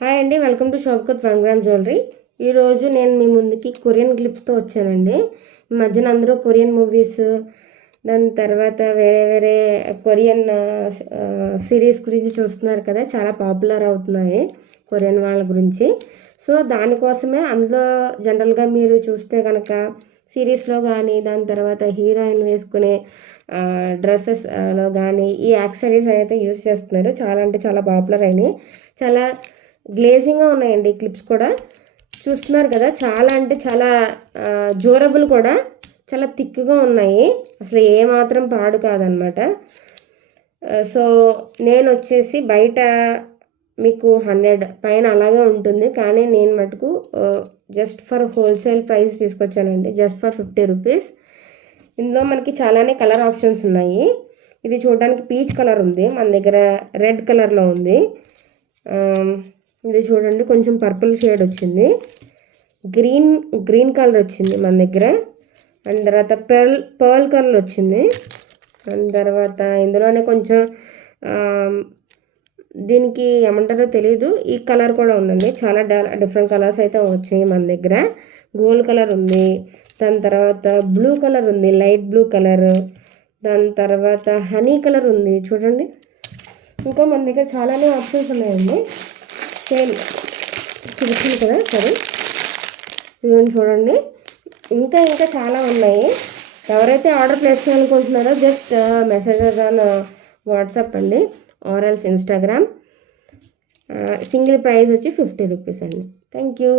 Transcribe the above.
Hi అండి, welcome to Shaukat 1 gram jewellery. ఈరోజు నేను మీ ముందుకి కొరియన్ క్లిప్స్తో వచ్చానండి. ఈ మధ్యన అందరూ కొరియన్ మూవీస్, దాని తర్వాత వేరే వేరే కొరియన్ సిరీస్ గురించి చూస్తున్నారు కదా, చాలా పాపులర్ అవుతున్నాయి కొరియన్ వాళ్ళ గురించి. సో దానికోసమే అందులో జనరల్గా మీరు చూస్తే కనుక సిరీస్లో కానీ, దాని తర్వాత హీరోయిన్ వేసుకునే డ్రెస్సెస్లో కానీ ఈ యాక్సరీస్ అయితే యూజ్ చేస్తున్నారు. చాలా అంటే చాలా పాపులర్ అయినాయి. చాలా గ్లేజింగ్గా ఉన్నాయండి ఈ క్లిప్స్ కూడా. చూస్తున్నారు కదా, చాలా అంటే చాలా డ్యూరబుల్ కూడా, చాలా థిక్గా ఉన్నాయి. అసలు ఏమాత్రం పాడు కాదనమాట. సో నేను వచ్చేసి బయట మీకు 100 పైన అలాగే ఉంటుంది, కానీ నేను మటుకు జస్ట్ ఫర్ హోల్సేల్ ప్రైస్ తీసుకొచ్చానండి, జస్ట్ ఫర్ 50 రూపీస్. ఇందులో మనకి చాలానే కలర్ ఆప్షన్స్ ఉన్నాయి. ఇది చూడడానికి పీచ్ కలర్ ఉంది, మన దగ్గర రెడ్ కలర్లో ఉంది. ఇది చూడండి, కొంచెం పర్పుల్ షేడ్ వచ్చింది, గ్రీన్ కలర్ వచ్చింది మన దగ్గర. అండ్ తర్వాత పర్ల్ కలర్ వచ్చింది. అండ్ తర్వాత ఇందులోనే కొంచెం దీనికి ఏమంటారో తెలీదు, ఈ కలర్ కూడా ఉందండి. చాలా డిఫరెంట్ కలర్స్ అయితే వచ్చాయి మన దగ్గర. గోల్డ్ కలర్ ఉంది, దాని తర్వాత బ్లూ కలర్ ఉంది, లైట్ బ్లూ కలర్, దాని తర్వాత హనీ కలర్ ఉంది. చూడండి, ఇంకా మన దగ్గర చాలానే ఆప్షన్స్ ఉన్నాయండి. సేమ్ చూపించింది కదా, సరే ఇదిగోండి చూడండి, ఇంకా చాలా ఉన్నాయి. ఎవరైతే ఆర్డర్ ప్లేస్ చేయాలనుకుంటున్నారో జస్ట్ మెసేజెస్ ఆన్ వాట్సాప్ అండి, or else Instagram. Single price వచ్చి 50 రూపీస్ అండి. Thank you.